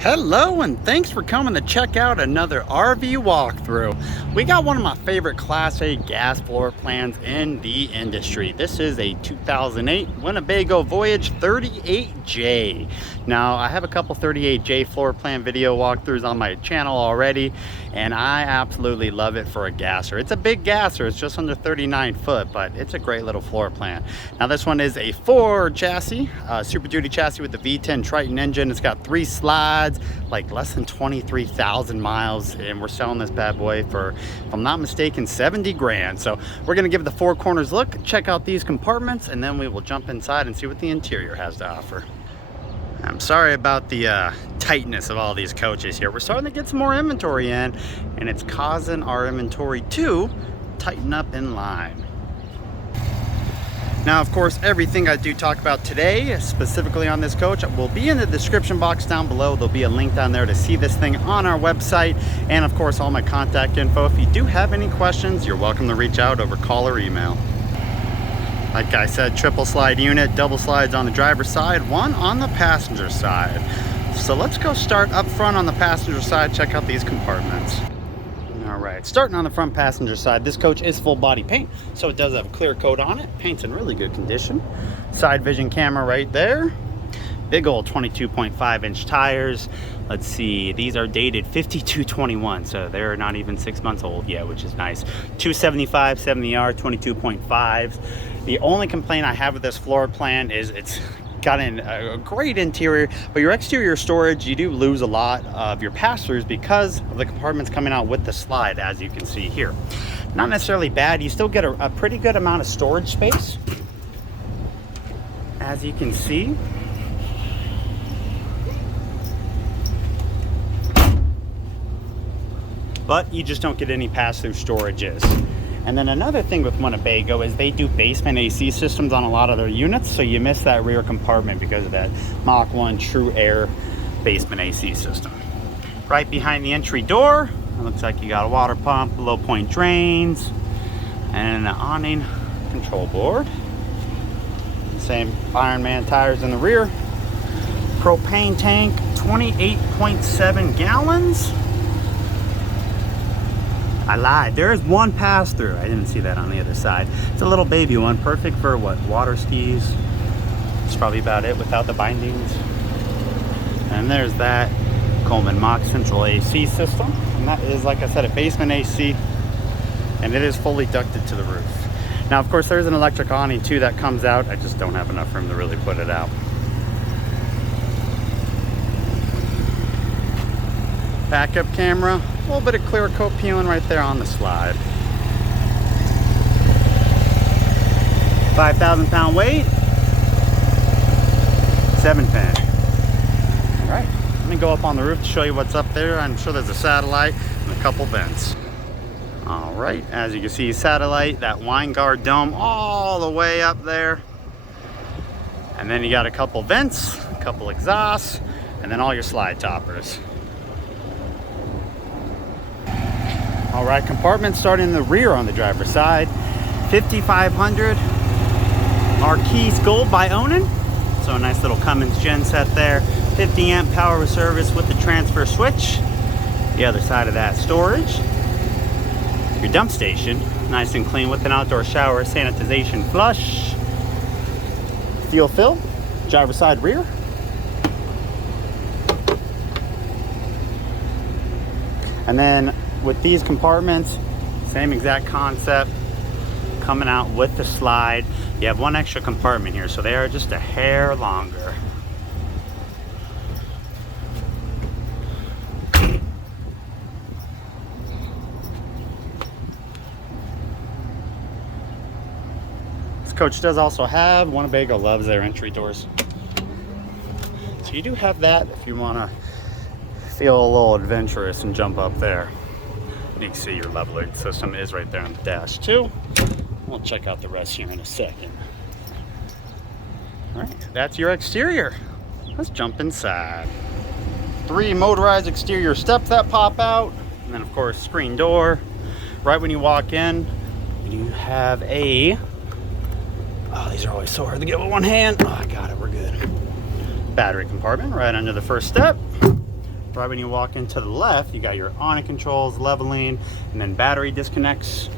Hello and thanks for coming to check out another RV walkthrough. We got one of my favorite Class A gas floor plans in the industry. This is a 2008 Winnebago Voyage 38J. Now I have a couple 38J floor plan video walkthroughs on my channel already, and I absolutely love it for a gasser. It's a big gasser, it's just under 39 foot, but it's a great little floor plan. Now this one is a Ford chassis, Super Duty chassis with the V10 Triton engine. It's got 3 slides, like less than 23,000 miles, and we're selling this bad boy for, if I'm not mistaken, 70 grand. So we're gonna give the 4 corners look, check out these compartments, and then we will jump inside and see what the interior has to offer. I'm sorry about the tightness of all these coaches here. We're starting to get some more inventory in, and it's causing our inventory to tighten up in line. Now, of course, everything I do talk about today, specifically on this coach, will be in the description box down below. There'll be a link down there to see this thing on our website, and of course, all my contact info. If you do have any questions, you're welcome to reach out over call or email. Like I said, triple slide unit, double slides on the driver's side, 1 on the passenger side. So let's go start up front on the passenger side, check out these compartments. All right, starting on the front passenger side, this coach is full body paint, so it does have a clear coat on it. Paint's in really good condition. Side vision camera right there. Big old 22.5 inch tires. Let's see, these are dated 52/21, so they're not even 6 months old yet, which is nice. 275 70R 22.5s. The only complaint I have with this floor plan is it's got a great interior, but your exterior storage, you do lose a lot of your pass-throughs because of the compartments coming out with the slide, as you can see here. Not necessarily bad, you still get a pretty good amount of storage space, as you can see. But you just don't get any pass-through storages. And then another thing with Winnebago is they do basement AC systems on a lot of their units, so you miss that rear compartment because of that Mach 1 True Air basement AC system. Right behind the entry door, it looks like you got a water pump, low point drains, and an awning control board. Same Ironman tires in the rear. Propane tank, 28.7 gallons. I lied, there is one pass-through. I didn't see that on the other side. It's a little baby one, perfect for what, water skis. It's probably about it without the bindings. And there's that Coleman Mach central AC system. And that is, like I said, a basement AC, and it is fully ducted to the roof. Now, of course, there's an electric awning too that comes out. I just don't have enough room to really put it out. Backup camera, a little bit of clear coat peeling right there on the slide. 5,000 pound weight, 7 pin. All right, let me go up on the roof to show you what's up there. I'm sure there's a satellite and a couple vents. All right, as you can see, satellite, that wine guard dome all the way up there. And then you got a couple vents, a couple exhausts, and then all your slide toppers. All right, compartments starting in the rear on the driver's side. 5500 Marquise Gold by Onan. So a nice little Cummins gen set there. 50 amp power service with the transfer switch. The other side of that, storage. Your dump station, nice and clean with an outdoor shower, sanitization flush. Fuel fill, driver's side rear. And then with these compartments, same exact concept, coming out with the slide. You have one extra compartment here, so they are just a hair longer. This coach does also have, Winnebago loves their entry doors. So you do have that if you want to feel a little adventurous and jump up there. You can see your leveling system is right there on the dash too. We'll check out the rest here in a second. All right, that's your exterior. Let's jump inside. 3 motorized exterior steps that pop out, and then of course screen door. Right when you walk in, you have a, oh, these are always so hard to get with one hand. Oh, I got it, we're good. Battery compartment right under the first step. Right when you walk into the left, you got your awning controls, leveling, and then battery disconnects,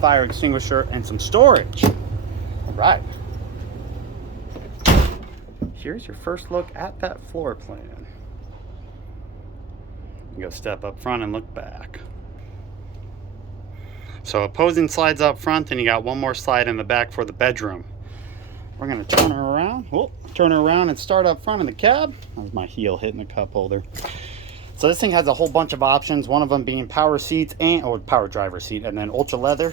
fire extinguisher, and some storage. All right. Here's your first look at that floor plan. You go step up front and look back. So opposing slides up front, then you got one more slide in the back for the bedroom. We're gonna turn her around. Oh, turn her around and start up front in the cab. That was my heel hitting the cup holder. So this thing has a whole bunch of options. One of them being power seats or power driver seat, and then ultra leather.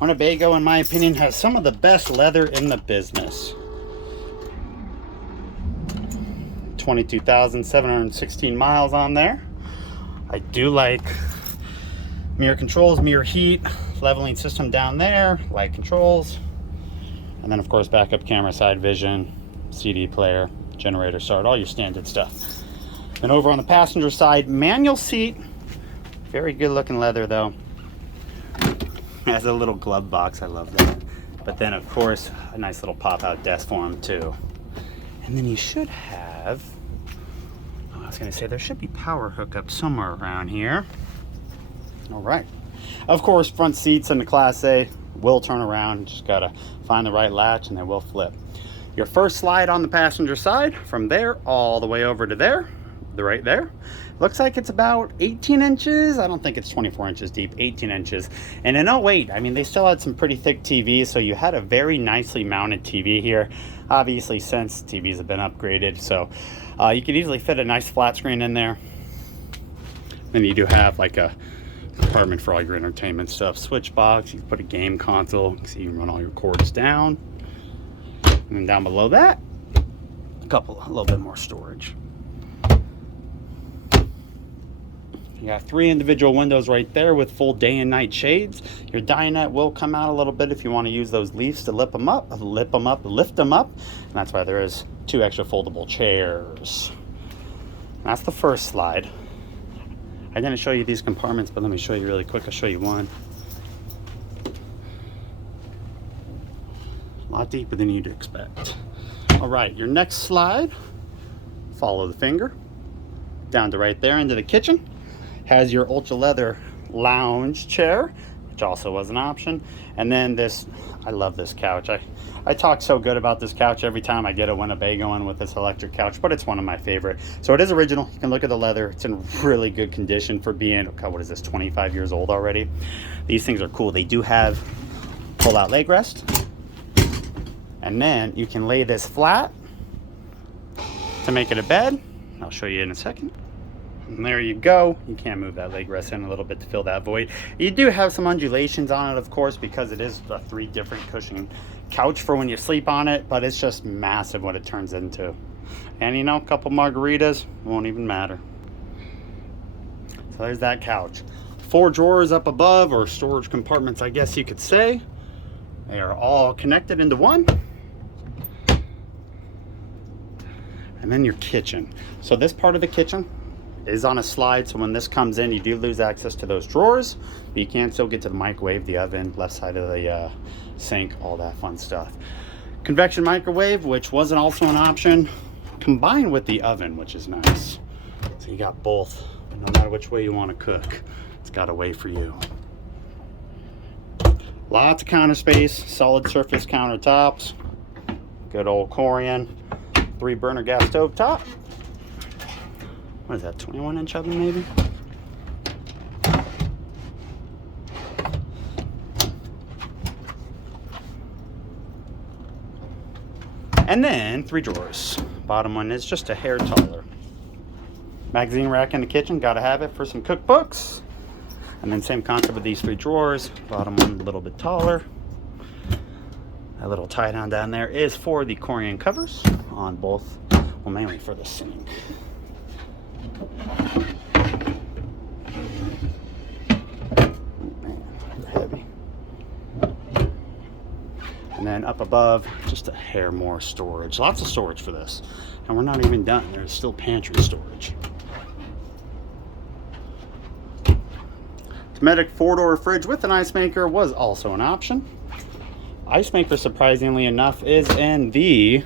Winnebago, in my opinion, has some of the best leather in the business. 22,716 miles on there. I do like mirror controls, mirror heat, leveling system down there, light controls, and then of course backup camera, side vision, CD player, generator start, all your standard stuff. And over on the passenger side, manual seat, very good looking leather though. Has a little glove box, I love that. But then of course a nice little pop out desk for him too. And then you should have, I was gonna say there should be power hookup somewhere around here. All right. Of course, front seats in the Class A will turn around. You just gotta find the right latch and they will flip. Your first slide on the passenger side, from there all the way over to there, right there. Looks like it's about 18 inches. I don't think it's 24 inches deep, 18 inches. And in 08, I mean, they still had some pretty thick TVs, so you had a very nicely mounted TV here. Obviously, since TVs have been upgraded, so you could easily fit a nice flat screen in there. Then you do have like a compartment for all your entertainment stuff. Switch box, you can put a game console, so you can run all your cords down. And then down below that, a little bit more storage. You got 3 individual windows right there with full day and night shades. Your dinette will come out a little bit if you want to use those leaves to lift them up. And that's why there is 2 extra foldable chairs. That's the first slide. I didn't show you these compartments, but let me show you really quick. I'll show you one. A lot deeper than you'd expect. All right, your next slide, follow the finger down to right there into the kitchen. Has your ultra leather lounge chair, which also was an option. And then this, I love this couch. I talk so good about this couch every time I get a Winnebago in with this electric couch, but it's one of my favorite. So it is original. You can look at the leather. It's in really good condition for being, God, what is this, 25 years old already? These things are cool. They do have pull-out leg rest. And then you can lay this flat to make it a bed. I'll show you in a second. And there you go. You can move that leg rest in a little bit to fill that void. You do have some undulations on it, of course, because it is a 3 different cushion couch for when you sleep on it, but it's just massive what it turns into. And you know, a couple margaritas won't even matter. So there's that couch. 4 drawers up above, or storage compartments, I guess you could say. They are all connected into one. And then your kitchen. So this part of the kitchen is on a slide, so when this comes in, you do lose access to those drawers, but you can still get to the microwave, the oven, left side of the sink, all that fun stuff. Convection microwave, which wasn't also an option, combined with the oven, which is nice. So you got both, but no matter which way you want to cook, it's got a way for you. Lots of counter space, solid surface countertops, good old Corian 3-burner gas stove top. What is that, 21-inch oven maybe? And then 3 drawers. Bottom one is just a hair taller. Magazine rack in the kitchen, gotta have it for some cookbooks. And then same concept with these 3 drawers. Bottom one a little bit taller. That little tie down down there is for the Corian covers on both, well, mainly for the sink. Man, they're heavy. And then up above, just a hair more storage. Lots of storage for this. And we're not even done. There's still pantry storage. Dometic 4-door fridge with an ice maker was also an option. Ice maker, surprisingly enough, is in the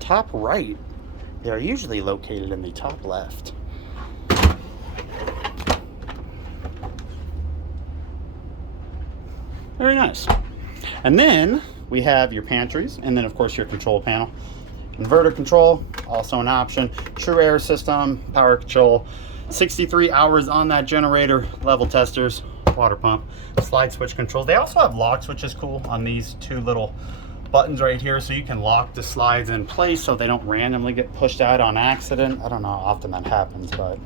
top right. They are usually located in the top left. Very nice. And then we have your pantries, and then of course your control panel. Inverter control, also an option. True air system, power control, 63 hours on that generator, level testers, water pump, slide switch controls. They also have locks, which is cool, on these two little buttons right here, so you can lock the slides in place so they don't randomly get pushed out on accident. I don't know how often that happens, but.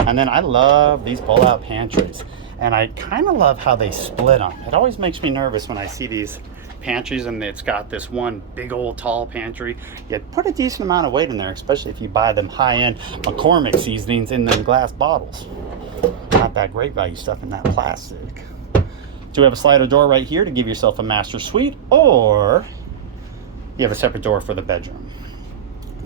And then I love these pull-out pantries, and I kind of love how they split them. It always makes me nervous when I see these pantries and it's got this one big old tall pantry. You put a decent amount of weight in there, especially if you buy them high-end McCormick seasonings in them glass bottles. Not that great value stuff in that plastic. Do have a slider door right here to give yourself a master suite, or you have a separate door for the bedroom.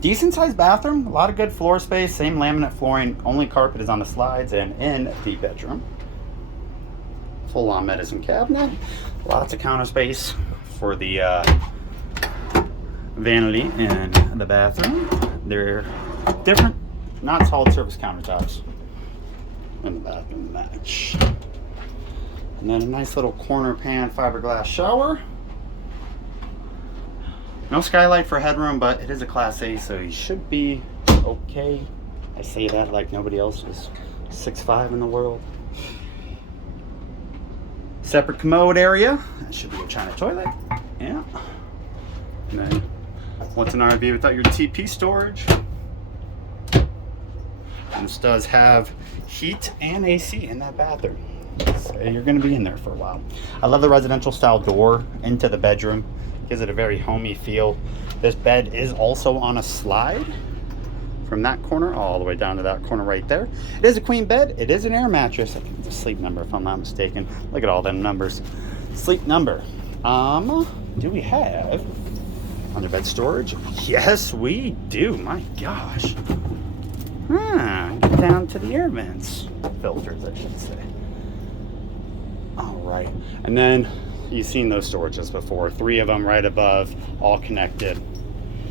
Decent sized bathroom, a lot of good floor space, same laminate flooring, only carpet is on the slides and in the bedroom. Full on medicine cabinet, lots of counter space for the vanity in the bathroom. They're different, not solid surface countertops in the bathroom match. And then a nice little corner pan fiberglass shower. No skylight for headroom, but it is a Class A, so you should be okay. I say that like nobody else is 6'5" in the world. Separate commode area. That should be a China toilet. Yeah. And then what's an RV without your TP storage? And this does have heat and AC in that bathroom, so you're going to be in there for a while. I love the residential style door into the bedroom. Gives it a very homey feel. This bed is also on a slide from that corner all the way down to that corner right there. It is a queen bed. It is an air mattress. I think it's a sleep number if I'm not mistaken. Look at all them numbers. Sleep number. Do we have underbed storage? Yes, we do. My gosh. Get down to the air vents. Filters, I should say. All right. And then you've seen those storages before. 3 of them right above, all connected.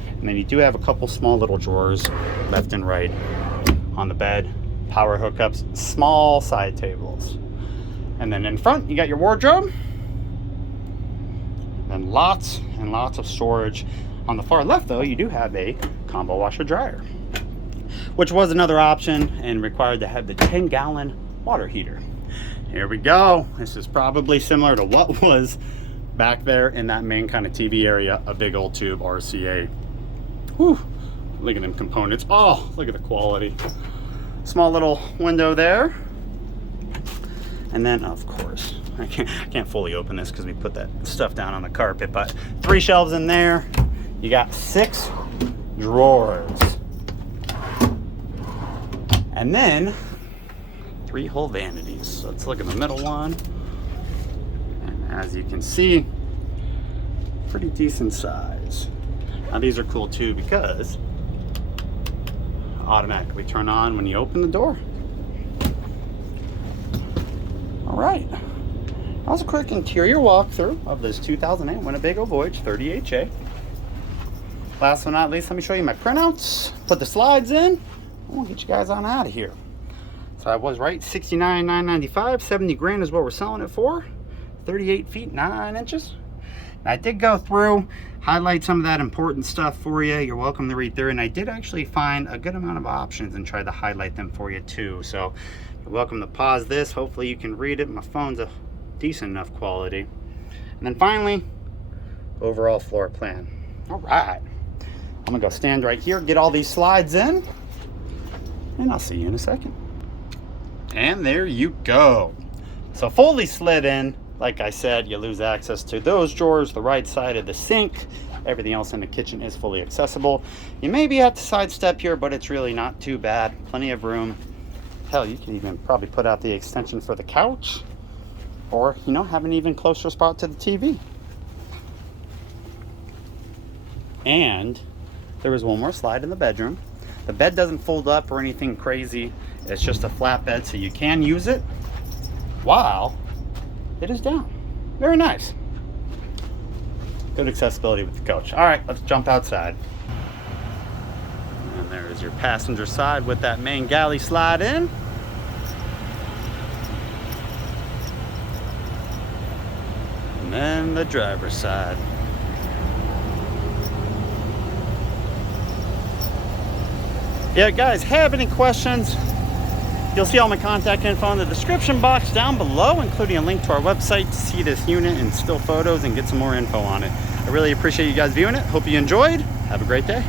And then you do have a couple small little drawers left and right on the bed. Power hookups, small side tables. And then in front, you got your wardrobe. And lots and lots of storage. On the far left, though, you do have a combo washer dryer, which was another option and required to have the 10-gallon water heater. Here we go. This is probably similar to what was back there in that main kind of TV area, a big old tube RCA. Whew. Look at them components. Oh, look at the quality. Small little window there. And then, of course, I can't fully open this because we put that stuff down on the carpet, but 3 shelves in there. You got 6 drawers. And then 3 whole vanities. So let's look at the middle one. And as you can see, pretty decent size. Now these are cool too because automatically turn on when you open the door. All right, that was a quick interior walkthrough of this 2008 Winnebago Voyage 38J. Last but not least, let me show you my printouts. Put the slides in. We'll get you guys on out of here. So I was right, $69,995, 70 grand is what we're selling it for. 38 feet 9 inches. And I did go through, highlight some of that important stuff for you. You're welcome to read through, and I did actually find a good amount of options and try to highlight them for you too. So you're welcome to pause this. Hopefully you can read it. My phone's a decent enough quality. And then finally, overall floor plan. All right, I'm gonna go stand right here, get all these slides in, and I'll see you in a second. And there you go. So fully slid in. Like I said, you lose access to those drawers, the right side of the sink. Everything else in the kitchen is fully accessible. You maybe have to sidestep here, but it's really not too bad. Plenty of room. Hell, you can even probably put out the extension for the couch, or, you know, have an even closer spot to the TV. And there is one more slide in the bedroom. The bed doesn't fold up or anything crazy. It's just a flat bed, so you can use it while it is down. Very nice. Good accessibility with the coach. All right, let's jump outside. And there is your passenger side with that main galley slide in. then the driver's side. Yeah, guys, have any questions? You'll see all my contact info in the description box down below, including a link to our website to see this unit and still photos and get some more info on it. I really appreciate you guys viewing it. Hope you enjoyed. Have a great day.